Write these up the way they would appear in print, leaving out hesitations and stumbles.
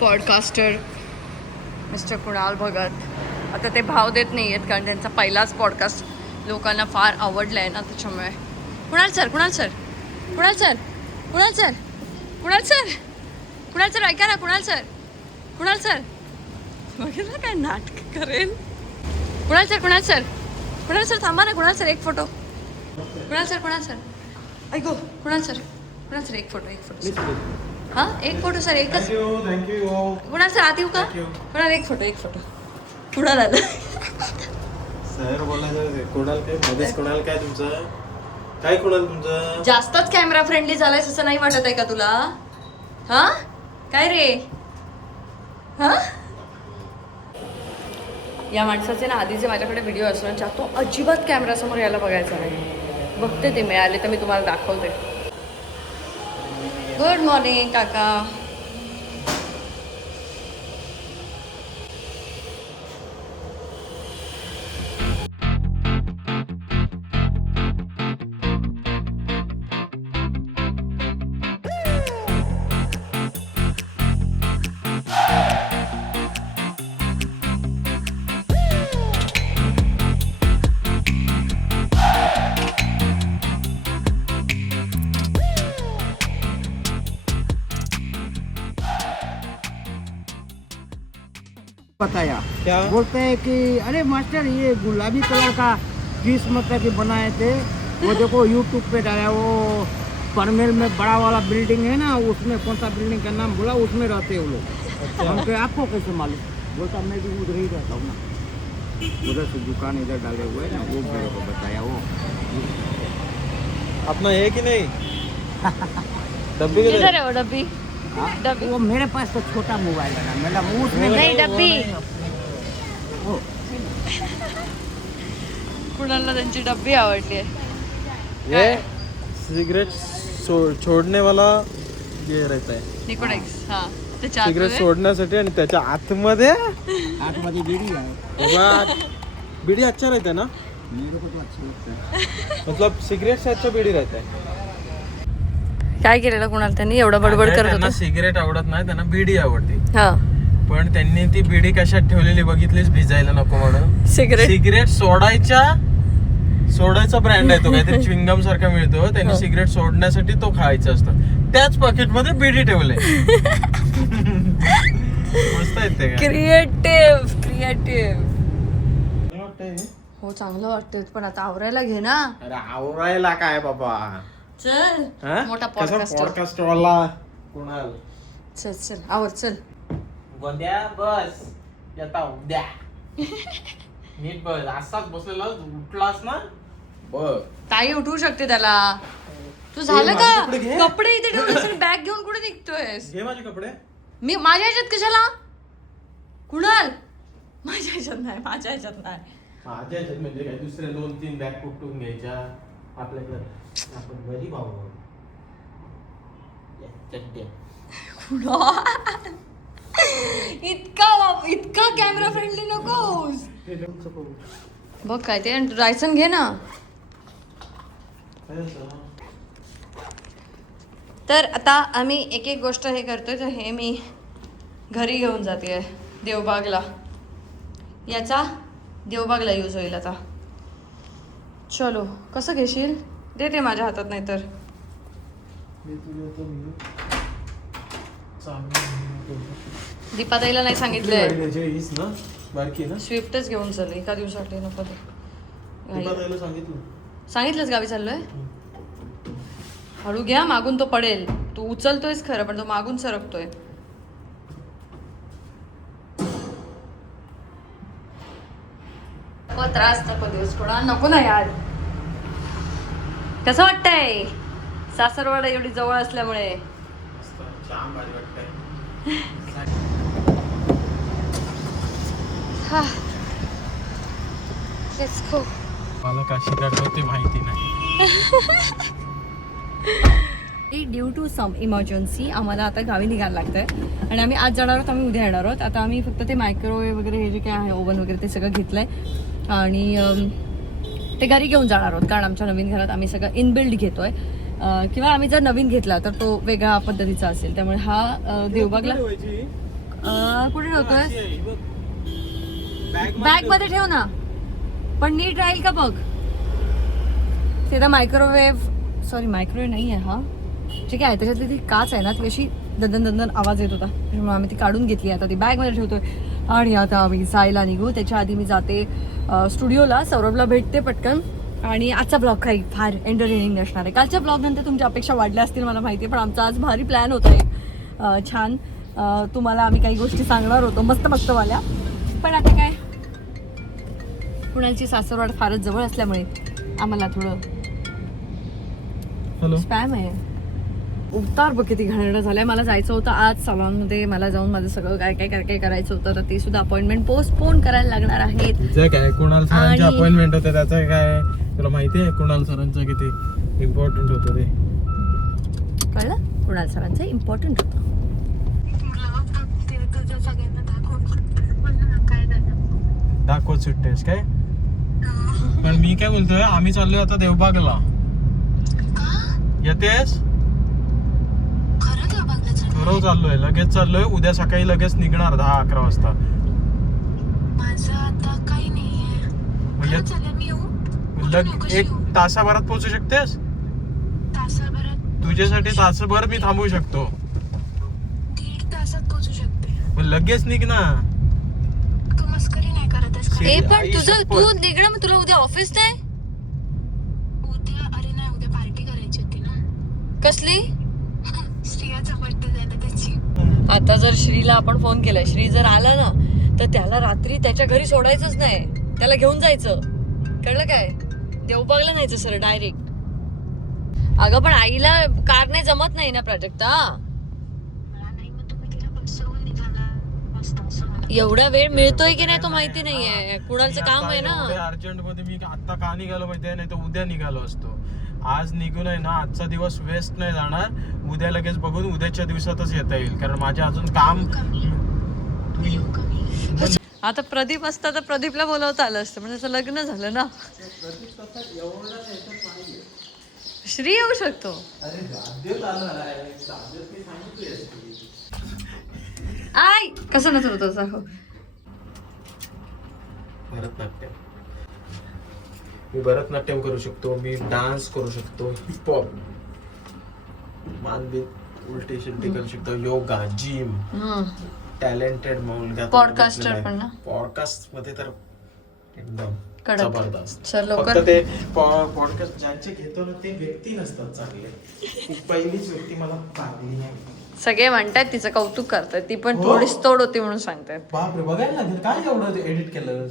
Podcaster mister Kunal Bhagat. आता ते भाव देत नाही आहेत कारण त्यांचा पहिलाच पॉडकास्ट लोकांना फार आवडला आहे ना, त्याच्यामुळे. Kunal sir Kunal sir Kunal sir Kunal sir Kunal sir Kunal sir ऐका ना. कुणाल सर कुणाल सर बघितलं काय नाटक करेल. Kunal sir Kunal sir Kunal sir थांबा ना. कुणाल सर एक फोटो. कुणाल सर ऐको. कुणाल सर एक फोटो हां एक फोटो सर एकच. थँक्यू. कुणाल सर आत येऊ का. कुणाल एक फोटो कुणाल आलं. सर बोलायचं कोणाल काय मध्येच कोणाल काय तुमचं काय कोणाल तुमचं जास्तच कॅमेरा फ्रेंडली झालायस असं नाही वाटत आहे का तुला. हा काय रे. हा या माणसाचे ना आधीचे माझ्याकडे व्हिडिओ असणार तो अजिबात कॅमेरासमोर यायला बघायचा नाही. बघते ते मिळाले तर मी तुम्हाला दाखवते. गुड मॉर्निंग काका. बताया क्या बोलते हैं कि अरे मास्टर ये गुलाबी कलर का पीस मतलब कि बनाए थे वो देखो यूट्यूब पे डाला. वो परमेल में बड़ा वाला बिल्डिंग है ना, उसमें कौन सा बिल्डिंग का नाम बोला, उसमें रहते हैं वो लोग. हम कहे आपको कैसे मालूम. बोलता मैं भी उधर ही रहता हूँ ना, उधर से दुकान इधर डाले हुए ना, वो मेरे को बताया. वो अपना है कि नहीं डब्बी के किधर है वो डब्बी. डब्बी वो मेरे पास तो छोटा मोबाइल है ना, मेरा मुंह उसमें नाही डब्बी. वो कुणाला त्यांची डब्बी आवडली आहे. ये सिगरेट छोड़ने वाला ये रहता है निकोडेक्स. हा त्याच्या सिगरेट आतमध्ये सोडण्यासाठी आणि त्याच्या आतमध्ये आतमध्ये बीड़ी है. बीड़ी अच्छा रहता है ना. मेरे को तो अच्छा लगता है. मतलब सिगरेट से अच्छा बीड़ी रहता है. काय केलेलं कुणाला त्यांनी एवढं बडबड करत त्यांना होतं. सिगरेट आवडत नाही, त्यांना बीडी आवडते. हा पण त्यांनी ती बीडी कशात ठेवलेली बघितलीच, भिजायला नको म्हणून. सिगरेट सिगरेट सोडायचा ब्रँड आहे तो, काहीतरी च्युइंगम सारखा मिळतो. त्यांनी सिगरेट सोडण्यासाठी तो खायचा असतो. त्याच पॉकेट मध्ये बीडी ठेवले. मस्त आहेत ते. क्रिएटिव्ह हो चांगलं वाटतंय. पण आता आवरायला घे ना. अरे आवरायला काय बाबा. चल मोठा पॉडकास्ट वाला कोणाल. चल आवर चल. गोंद्या बस येता उद्या. नीट बस. असाच बसलेला उठलास ना बघ. ताई उठवू शकते त्याला. तू झालं माझे का. कपडे घे. कपडे इथे ठेवून बॅग घेऊन कुठे निघतोयस. घे माझे कपडे. मी माझ्या ह्याच्यात कशाला. कुणाल माझ्या ह्याच्यात नाही. माझ्या ह्याच्यात म्हणजे काय दुसऱ्या 2-3 बॅग कुठून घ्यायच्या आपल्याकडे. आपण गरीब आहोत. इतका कॅमेरा फ्रेंडली नकोस. बघ काय ते लायसन घे ना. तर आता आम्ही एक एक गोष्ट हे करतोय. तर हे मी घरी घेऊन जाते देवबागला. याचा देवबागला यूज होईल आता. चलो कसं घेशील. देते माझ्या हातात नाही तर. दीपाताईला नाही सांगितलंय. स्विफ्टच घेऊन चल एका दिवसासाठी. नको ते सांगितलंच गावी चाललोय. हळू घ्या मागून तो पडेल. तू उचलतोयस खरं पण तो मागून सरकतोय. त्रास नको दिवस थोडा. नको ना यार. कसं वाटतंय सासरवाडा एवढी जवळ असल्यामुळे. मला काशी काढतो ते माहिती नाही. ड्यू टू सम इमर्जन्सी आम्हाला आता गावी निघायला लागतंय. आणि आम्ही आज जाणार आहोत. आम्ही उद्या येणार आहोत. आता आम्ही फक्त ते मायक्रोवेव्ह वगैरे हे जे काय आहे ओव्हन वगैरे ते सगळं घेतलंय. आणि ते घरी घेऊन जाणार आहोत कारण आमच्या नवीन घरात आम्ही सगळं इनबिल्ड घेतोय. किंवा आम्ही जर नवीन घेतला तर तो वेगळ्या पद्धतीचा असेल. त्यामुळे हा देवबागला कुठे ठेवतोय? बॅग मध्ये ठेव ना, पण नीट राहील का बघ. ते मायक्रोवेव्ह नाही आहे हा, ठीक आहे. त्याच्यातली ती काच आहे ना, ती अशी दंदन आवाज येत होता, त्यामुळे आम्ही ती काढून घेतली. आता ती बॅग मध्ये ठेवतोय आणि आता आम्ही जायला निघू. त्याच्या आधी मी जाते स्टुडिओला, सौरभला भेटते पटकन. आणि आजचा ब्लॉग काही फार एंटरटेनिंग नसणार आहे. कालच्या ब्लॉग नंतर तुमच्या अपेक्षा वाढल्या असतील मला माहिती आहे, पण आमचा आज भारी प्लॅन होता एक छान. तुम्हाला आम्ही काही गोष्टी सांगणार होतो मस्त वाल्या, पण आता काय, कुणालची सासरवाड फारच जवळ असल्यामुळे आम्हाला थोडं स्पॅम आहे. उतार बघ किती घाणेरडं झालंय. मला जायचं होतं आज सलॉनमध्ये, मला जाऊन माझं सगळं काय करायचं होतं, तर ते सुद्धा अपॉइंटमेंट पोस्टपोन करायला लागणार आहेत. तुझं काय कुणाल सरांची अपॉइंटमेंट होते, त्याचं काय तुला माहिती आहे? कुणाल सरांचं किती इम्पॉर्टंट होतं ते, कळलं? कुणाल सरांचं इम्पॉर्टंट होतं. दाखवत सुट्टेस काय? पण मी काय बोलतोय, आम्ही चाललोय आता देवबागला. येतेस? खरं चाललोय, लगेच चाललोय. उद्या सकाळी लगेच निघणार 10-11 वाजता. एक तासाभरात पोहोचू शकतेस? तुझ्यासाठी तासभर मी थांबवू शकतो. 1.5 तासात पोहोचू शकते. लगेच निघ ना. तू मस्करी नाही करत आहेस का? पण तुझं तू निघणं, मग तुला उद्या ऑफिस नाही? उद्या अरे नाही, उद्या पार्टी करायची होती ना. कसली? श्रियाचा बर्थडे झाला त्याची. आता जर श्रीला आपण फोन केलाय, श्री जर आला ना, तर त्याला रात्री त्याच्या घरी सोडायचंच नाही, त्याला घेऊन जायचं. कळलं काय? देवबागला न्यायचं सर डायरेक्ट. अगं पण आईला कार नाही जमत नाही ना प्राजक्ता. मला नाही, मग तुम्ही तिला बसवून निघाला असता असं मला. एवढा वेळ मिळतोय की नाही तो माहिती नाहीये. कुणालचं काम आहे ना. अर्जंट मध्ये मी आता का निघालो माहितीये? नाही तर उद्या निघालो असतो. आज निघून आहे ना, आजचा दिवस वेस्ट नाही जाणार. उद्या लगेच बघून उद्याच्या दिवसातच येता येईल, कारण माझे अजून काम. आता प्रदीप असता तर प्रदीपला बोलवता आलं असतं, म्हणजे त्याचं लग्न झालं ना. श्री येऊ शकतो. आय कसं नसत होतं दाखव. भरतनाट्यम, मी भरतनाट्यम करू शकतो, मी डान्स करू शकतो, हिपहॉप, मानबीत उलटी शिलटी करू शकतो, योगा, जिम, टॅलेंटेड मुलगा, पॉडकास्टर पण ना. पॉडकास्ट मध्ये तर एकदम कडक. जबरदस्त. चल लवकर. फक्त ते पॉडकास्ट ज्यांचे घेतो ना ते व्यक्ती नसतात चांगले. ती पहिलीच व्यक्ती मला चांगली नाही. सगळे म्हणतात तिचं कौतुक करतात, ती पण थोडीच तोड होती म्हणून सांगतात. बापरे, बघायला लागेल काय एवढं एडिट केलं.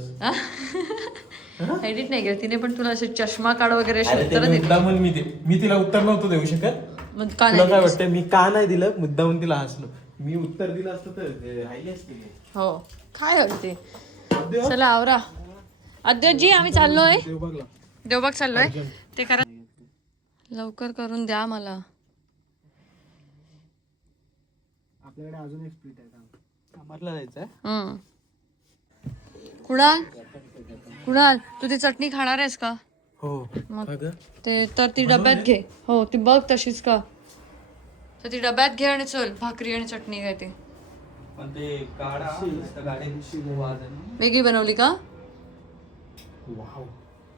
एडिट नाही केलं तिने, पण तुला असे चष्मा काढ वगैरे उत्तर दिली. मी तिला उत्तर नव्हतं देऊ शकत. मग का तुला काय नाही? वाटतं मी का नाही दिलं? मुद्दामून तिला हसलो. मी उत्तर दिलं असतं तर राहिली असते. हो काय अगदी. चला आवरा. अद्वैतजी आम्ही चाललोय देवबाग चाललोय. ते करा लवकर करून द्या मला. आपल्याकडे अजून एक स्प्लिट आहे. कामातला जायचंय. कुणाल तू ती चटणी खाणार आहेस का? हो मग ते तर ती डब्यात घे. हो ती बघ तशीच का, तर ती डब्यात घे आणि चल भाकरी आणि चटणी काय ती वेगळी बनवली का? वाव,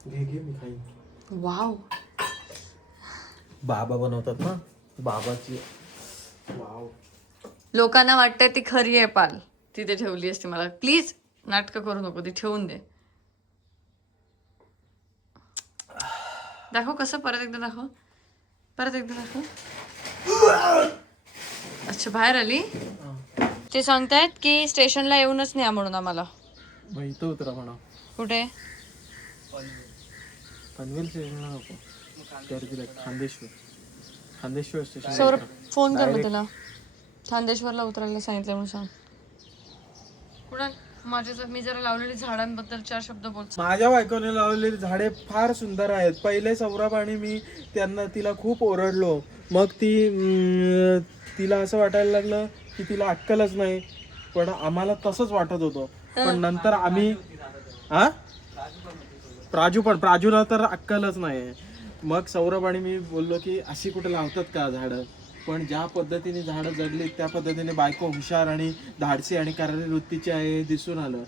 घे मी खाईन. वाव बाबा बनवतात ना, बाबाची. वाव, लोकांना वाटतंय ती खरी आहे पाल, तिथे ठेवली असती. मला प्लीज नाटकं करू नको, ती ठेवून दे. दाखव कसं, परत एकदा दाखव, परत एकदा दाखव. अच्छा बाहेर आली. ते सांगतायत की स्टेशनला येऊनच न्या म्हणून आम्हाला. इथं उतरा म्हणा. कुठे? पनवेल स्टेशनला नको, खांदेश्वर स्टेशन. सौरभ फोन कर मग त्याला, खांदेश्वरला उतरायला सांगितलं म्हणून सांग. कुणाल मी जरा लावलेली झाडांबद्दल 4 शब्द बोल. माझ्या बायकोने लावलेली झाडे फार सुंदर आहेत. पहिले सौरभ आणि मी तिला खूप ओरडलो. मग तिला असं वाटायला लागलं की तिला अक्कलच नाही, पण आम्हाला तसंच वाटत होतं. पण नंतर आम्ही प्राजूला तर अक्कलच नाही. मग सौरभ आणि मी बोललो की अशी कुठे लावतात का झाडं, पण ज्या पद्धतीने झाडं जगली त्या पद्धतीने बायको हुशार आणि धाडसी आणि करारी वृत्तीची आहे दिसून आलं.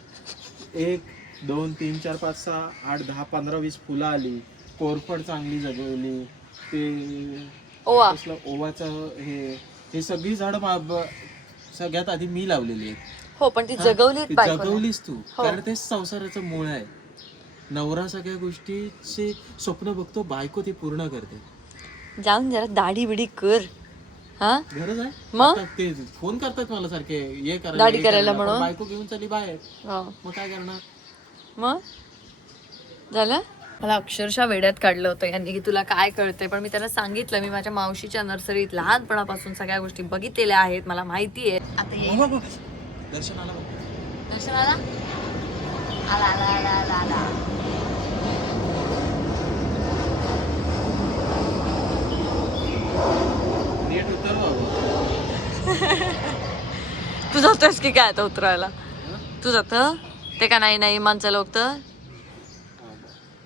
1 2 3 4 5 6 8 10 15 20 फुलं आली, कोरफड चांगली जगवली, ते ओवा कसलं ओवाचं हे सगळी झाडं सगळ्यात आधी मी लावलेली आहेत. हो, पण ती जगवलीत ती बायकोने. जगवलीस तू, कारण तेच संसाराचं मूळ आहे. नवरा सगळ्या गोष्टीचे स्वप्न बघतो, बायको ते पूर्ण करते. जाऊन जरा दाढी बिडी कर. हा गरज आहे मग? आता ते फोन करतात मला सारखे ये करायला, दाढी हे करायला पण म्हणून? बायको घेऊन चालली बाहेर, हो. मग काय करणार? मग झालं. मला अक्षरशः वेड्यात काढलं होतं यांनी की तुला काय कळतंय, पण मी त्याला सांगितलं मी माझ्या मावशीच्या नर्सरीत लहानपणापासून सगळ्या गोष्टी बघितलेल्या आहेत, मला माहिती आहे. आता येईल दर्शनाला बघ. दर्शनाला. आला आला आला आला आला. नीट उतर बाबा. तू जातोयस की काय आता उतरायला? तू जात ते का नाही नाही माणसं लोक तर.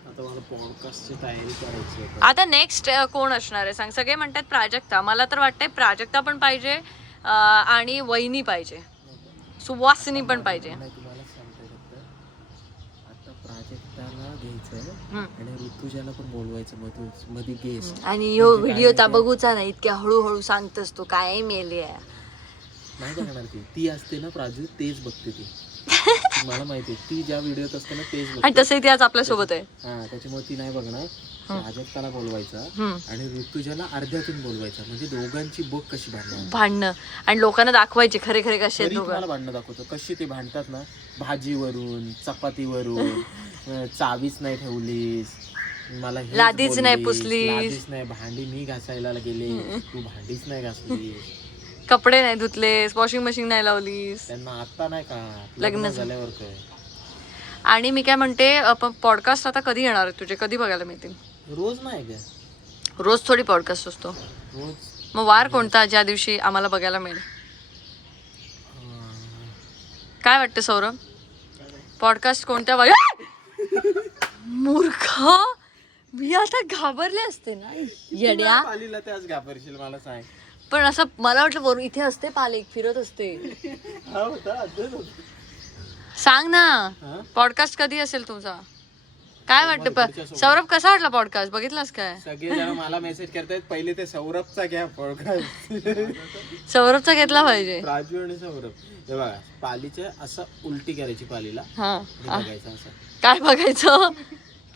आता मला पॉडकास्टची तयारी करायची आहे. आता नेक्स्ट कोण असणार आहे सांग? सगळे म्हणतात प्राजक्ता, मला तर वाटतंय प्राजक्ता पण पाहिजे आणि वहिनी पाहिजे, सुवासिनी पण पाहिजे. नाही, तुम्हाला सांगतो फक्त आता प्राजक्ताला घ्यायचंय हम्म. आणि ऋतुजाला पण बोलवायचं मध्ये गेस्ट. आणि ह्यो व्हिडिओ ता बघूचा नाही, इतक्या हळूहळू सांगतस तू काय मेले आहे. नाही बघणार ती असते ना प्राजू, तेच बघते ती. मला माहिती ती ज्या व्हिडिओत असते ना तेच आणि बघते. तसंही ती आज आपल्या सोबत आहे. हा, त्याच्यामुळे ती नाही बघणार. प्राजक्ताला बोलवायचा हम्म. आणि ऋतुजाला अर्ध्यातून बोलवायचा, म्हणजे दोघांची बघ कशी भांडणार. भांडणं आणि लोकांना दाखवायचे खरे खरे कसे आहेत तरी दोघं. तुम्हाला भांडणं दाखवतो कशी ते भांडतात ना, भाजीवरून, चपातीवरून, चावीच नाही ठेवलीस, मला हेच लादीच नाही बोललीस, पुसलीस. लादीच नाही, भांडी मी घासायला गेले तू भांडीच नाही घासली. कपडे नाही धुतलेस, वॉशिंग मशीन नाही लावलीस. त्यांना आता नाही का लग्न झाल्यावर काय. आणि मी काय म्हणते, आपण पॉडकास्ट आता कधी येणार आहे तुझे, कधी बघायला मिळतील? रोज नाही का, रोज थोडी पॉडकास्ट असतो. रोज. मग वार कोणता ज्या दिवशी आम्हाला बघायला मिळेल? काय वाटतं सौरभ, पॉडकास्ट कोणत्या वारी? मूर्ख, मी आता घाबरले असते ना येड्या. पालीला त्याच घाबरशील मला सांग. पण असं मला वाटलं वरून इथे असते पाले फिरत असते. हा होता अजून होता. सांग ना हा? पॉडकास्ट कधी असेल तुझा? काय वाटतं सौरभ, कसा वाटला पॉडकास्ट? बघितलास काय? सगळे जण मला मेसेज करतायत पहिले ते सौरभचा घ्या पॉडकास्ट. सौरभचा घेतला पाहिजे. राजू आणि सौरभ हे बघा, पालीच्या असं उलटी करायची पालीला हा आणि बघायचं असं. काय बघायचं?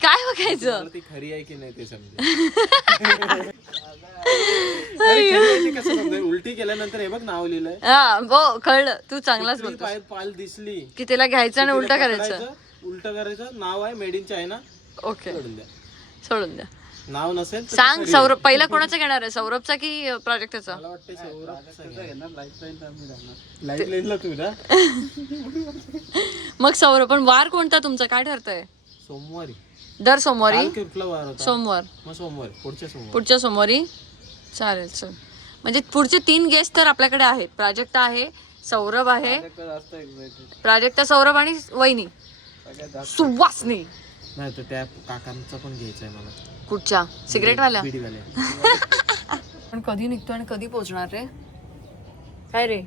काय बघायचं? मला ती खरी आहे की नाही ते समजेल. अरे खरी आहे ते कसं समजेल? उलटी केल्यानंतर हे बघ नाव लिहिलंय. हा हो कळलं, तू चांगलाच कुठली बोलतो. पाल दिसली की त्याला घ्यायचं आणि तिला उलटा करायचं. पकडायचं, उलटं करायचं. नाव आहे मेड इन चायना, ओके सोडून द्या. सोडून द्या. नाव नसेल तर ती सांग खरी सौरभ, पहिला कोणाचा घेणार आहे, सौरभचा की प्राजक्ताचा? आहे. मला वाटतं सौरभचा घेणार. लाईफलाईनला तू ना. मग सौरभ, पण वार कोणता तुमचा, काय ठरतंय? सोमवारी. दर सोमवारी. काल कुठला वार होता? सोमवार. मग सोमवार, पुढच्या सोमवार. पुढच्या सोमवारी चालेल. चल, म्हणजे पुढचे 3 गेस्ट तर आपल्याकडे आहेत. प्राजक्ता आहे, सौरभ आहे, प्राजक्ता, सौरभ आणि वहिनी सुवासनी. नाही तर त्या काकांचा पण घ्यायचा आहे मला. कुठच्या? सिगरेट वाल्या? बिडीवाल्या. पण कधी निघतो आणि कधी पोहोचणार रे? काय रे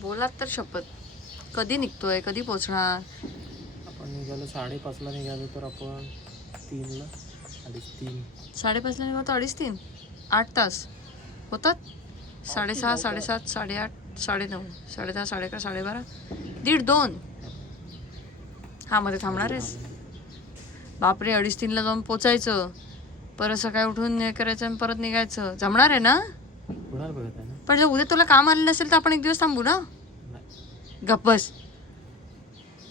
बोलात तर शपथ. कधी निघतोय, कधी पोहोचणार? आपण निघालो 5:30ला निघालो तर आपण 3ला 3:30. 5:30ला निघतो, 2:30-3 8 तास होतात. 6:30, 7:30, 8:30, 9:30, 10:30, 11:30, 12:30, 1:30-2. हा मध्ये थांबणार आहेस? बापरे, 2:30-3ला जाऊन पोचायचं, परत सकाळी उठून हे करायचं आणि परत निघायचं. जमणार आहे ना? कुणाला बघत आहे ना? पण जर उद्या तुला काम आलं नसेल तर आपण एक दिवस थांबू ना. गप्प बस.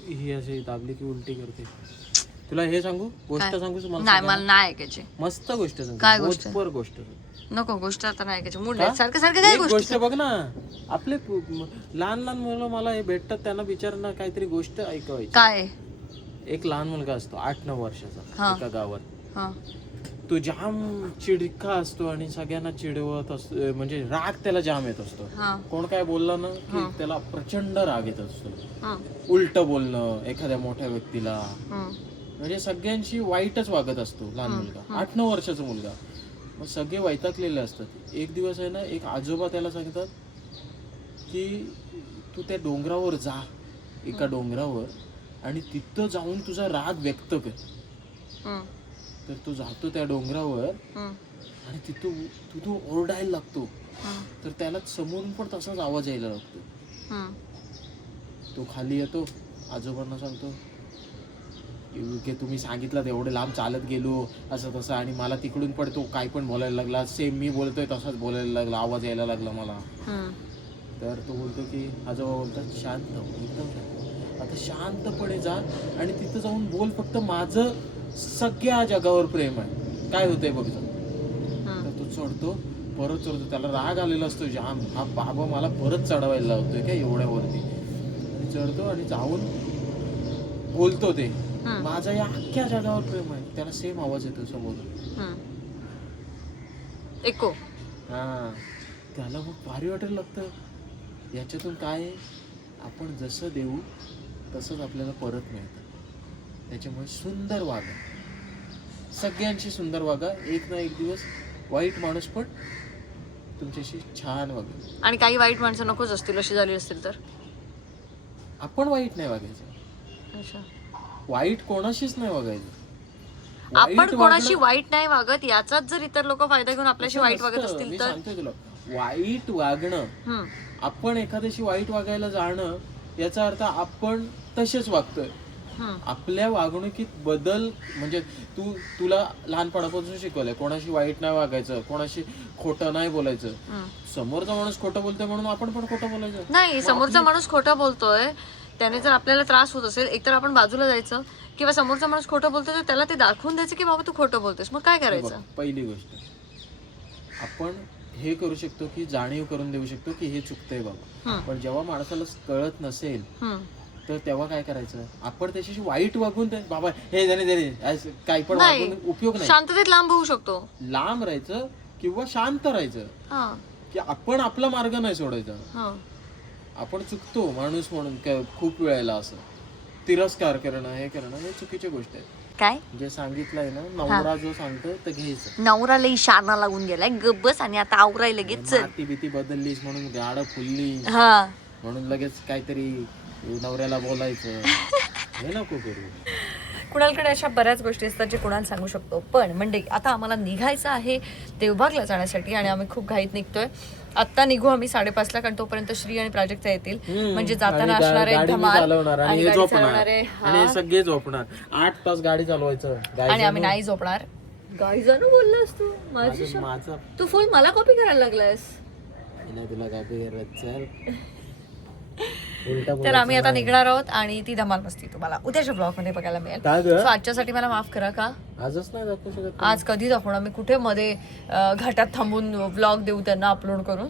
ही अशी दाबली की उलटी करते. तुला हे सांगू गोष्ट सांगू नाही, मला नाही ऐकायची. मस्त गोष्ट सांगू. काय गोष्ट? भोजपर गोष्ट. नको, गोष्ट आता नाही ऐकायची. मूड का? नाही. सारखं सारखं काय एक गोष्ट? गोष्ट बघ ना, आपले लहान लहान मुलं मला हे भेटतात, त्यांना बिचारांना काहीतरी गोष्ट ऐकवायची. काय? एक लहान मुलगा असतो 8-9 वर्षाचा एका गावात. हा तो जाम चिडका असतो आणि सगळ्यांना चिडवत असतो, म्हणजे राग त्याला जाम येत असतो. हा कोण काय बोललं ना की त्याला प्रचंड राग येत असतो. हा उलट बोलणं एखाद्या मोठ्या व्यक्तीला, म्हणजे सगळ्यांशी वाईटच वागत असतो लहान मुलगा, 8-9 वर्षाचा मुलगा. मग सगळे वैतागलेले असतात. एक दिवस आहे ना, एक आजोबा त्याला सांगतात की तू त्या डोंगरावर जा, एका डोंगरावर, आणि तिथं जाऊन तुझा राग व्यक्त कर. तर तो जातो त्या डोंगरावर आणि तिथं तो ओरडायला लागतो. तर त्याला समोरून पण तसाच आवाज यायला लागतो. तो खाली येतो, आजोबांना सांगतो की तुम्ही सांगितलं एवढे लांब चालत गेलो असं तसं, आणि मला तिकडून पण तो काय पण बोलायला लागला, सेम मी बोलतोय तसाच बोलायला लागला, आवाज यायला लागला मला. तर तो बोलतो की आजोबा बोलतात शांत हो, एकदम शांत, आता शांतपणे जा आणि तिथं जाऊन बोल फक्त माझं सगळ्या जगावर प्रेम आहे, काय होतंय बघ. तर तो चढतो, परत चढतो, त्याला राग आलेला असतो जाम, हा बाबा मला परत चढवायला लावतोय काय एवढ्यावरती, आणि चढतो आणि जाऊन बोलतो ते माझं या अख्ख्या जगावर प्रेम आहे. त्याला सेम आवाज येतो समोर, एको. हा. त्याला मग भारी वाटायला लागतं. याच्यातून काय आहे, आपण जसं देऊ तसंच आपल्याला परत मिळतं. त्याच्यामुळे सुंदर वागा, सगळ्यांशी सुंदर वागा. एक ना एक दिवस वाईट माणूस पण तुमच्याशी छान वागेल. आणि काही वाईट माणसं नकोच असतील, अशी झाली असतील तर आपण वाईट नाही वागायचं. अच्छा. वाईट कोणाशीच नाही वागायचं. आपण कोणाशी वाईट नाही वागत, याचाच जर इतर लोक फायदा घेऊन आपल्याशी वाईट वागत मी असतील तर सांगतोय तुला, वाईट वागणं, आपण एखाद्याशी वाईट वागायला जाणं, याचा अर्थ आपण तसेच वागतोय. आपल्या वागणुकीत बदल, म्हणजे तुला लहानपणापासून शिकवलंय कोणाशी वाईट नाही वागायचं, कोणाशी खोटं नाही बोलायचं. समोरचा माणूस खोटं बोलतोय म्हणून आपण पण खोटं बोलायचं नाही. समोरचा माणूस खोटं बोलतोय, त्याने जर आपल्याला त्रास होत असेल, एकतर आपण बाजूला जायचं, किंवा समोरचा माणूस खोटं बोलतोय तर त्याला ते दाखवून द्यायचं की बाबा तू खोटं बोलतोयस. मग काय करायचं? पहिली गोष्ट आपण हे करू शकतो की जाणीव करून देऊ शकतो की हे चुकतंय बाबा. पण जेव्हा माणसाला कळत नसेल तर तेव्हा काय करायचं, आपण त्याच्याशी वाईट वागून बाबा हे जाणे काही पण वागून उपयोग नाही. शांततेत लांब होऊ शकतो, लांब राहायचं किंवा शांत राहायचं, की आपण आपला मार्ग नाही सोडायचा. आपण चुकतो माणूस म्हणून खूप वेळेला असं तिरस्कार करणं, हे करणं, हे चुकीची गोष्ट आहे. काय जे सांगितलंय ना, नवरा जो सांगतो ते घ्यायचं. नवऱ्याला इशारा लागून गेलाय, गब्बस, आणि आता आवराय लगेच चल. माती भीती बदललीस म्हणून गाडं फुलली म्हणून लगेच काहीतरी नवऱ्याला बोलायचं, हे नको करू. कुणालकडे अशा बऱ्याच गोष्टी असतात जे कुणाला सांगू शकतो. पण म्हणजे आता आम्हाला निघायचं आहे देवबागला जाण्यासाठी, आणि आम्ही खूप घाईत निघतोय. आत्ता निघू आम्ही 5:30ला, कारण तोपर्यंत श्री आणि प्राजक्ता येतील. म्हणजे जाताना असणार आहे धमाल, आणि गाडी चालवणारे आणि सगळे झोपणार. 8 तास गाडी चालवायचं, आणि आम्ही नाही झोपणार. गाई जाणू बोललास तू माझा तू फुल मला कॉपी करायला लागलायस. नाही तुला कॉपी करत चल. तर आम्ही आता निघणार आहोत, आणि ती धमाल मस्ती तुम्हाला उद्याच्या ब्लॉग मध्ये बघायला मिळेल. सो आजच्यासाठी मला माफ करा. का आजच नाही दाखवू शकत? आज कधी दाखवणार मी, कुठे मध्ये घाटात थांबून व्लॉग देऊ त्यांना अपलोड करून,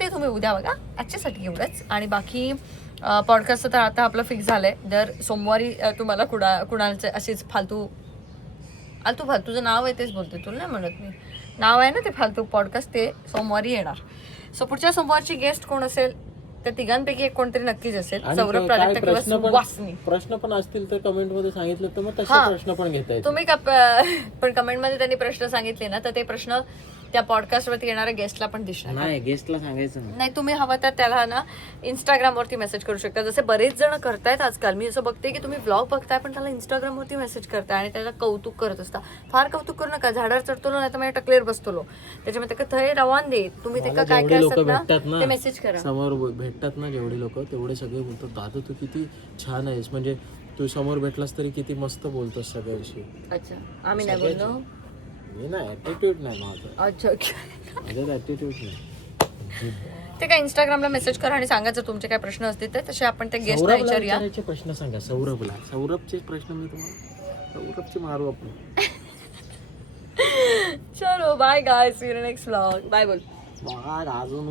ते तुम्ही उद्या बघा. आजच्यासाठी एवढंच. आणि बाकी पॉडकास्ट तर आता आपलं फिक्स झालंय. दर सोमवारी तुम्हाला कुणालचे असेच फालतू तुझं नाव आहे तेच बोलते, तुला नाही म्हणत मी, नाव आहे ना ते फालतू पॉडकास्ट, ते सोमवारी येणार. सो पुढच्या सोमवारची गेस्ट कोण असेल, त्या तिघांपैकी एक कोणतरी नक्कीच असेल. सौरभ, प्राजक्ता किंवा सुवासिनी. प्रश्न पण असतील तर कमेंट मध्ये सांगितलं तर मग तसे प्रश्न पण घेता येतील. तुम्ही पण कमेंट मध्ये त्यांनी प्रश्न सांगितले ना, तर ते प्रश्न त्या पॉडकास्ट वरती येणाऱ्या गेस्टला पण दिसणार नाही. गेस्टला सांगायचं नाही. तुम्ही हवं तर त्याला ना इंस्टाग्राम वरती मेसेज करू शकता, जसे बरेच जण करतायत आजकाल. मी असं बघते की तुम्ही ब्लॉग बघताय पण त्याला इंस्टाग्राम वरती मेसेज करताय आणि त्याला कौतुक करत असता. फार कौतुक करू नका. झाडावर चढतलो नाही तर माझ्या टकलेर बसतलो, त्याच्यामध्ये त्याला थय रवान दे. तुम्ही त्याला काय काय असतात ना ते मेसेज करा. समोर भेटतात ना जेवढे लोक, तेवढे सगळे बोलतात दादा तू किती छान आहेस, म्हणजे तू समोर भेटलास तरी किती मस्त बोलतोस सगळ्यांशी. अच्छा, आम्ही नाही बोललो. मी नाही, ऍटिट्यूड नाही माझं. अच्छा, माझं ऍटिट्यूड नाही. ते काय इंस्टाग्रामला मेसेज करा आणि सांगा जर तुमचे काय प्रश्न असतील तर, तसे आपण त्या गेस्टला विचारूया. प्रश्न सांगा सौरभला. सौरभचे प्रश्न मी तुम्हाला सौरभचे मारू आपण. चलो bye guys, see you next vlog. Bye बोल. अजून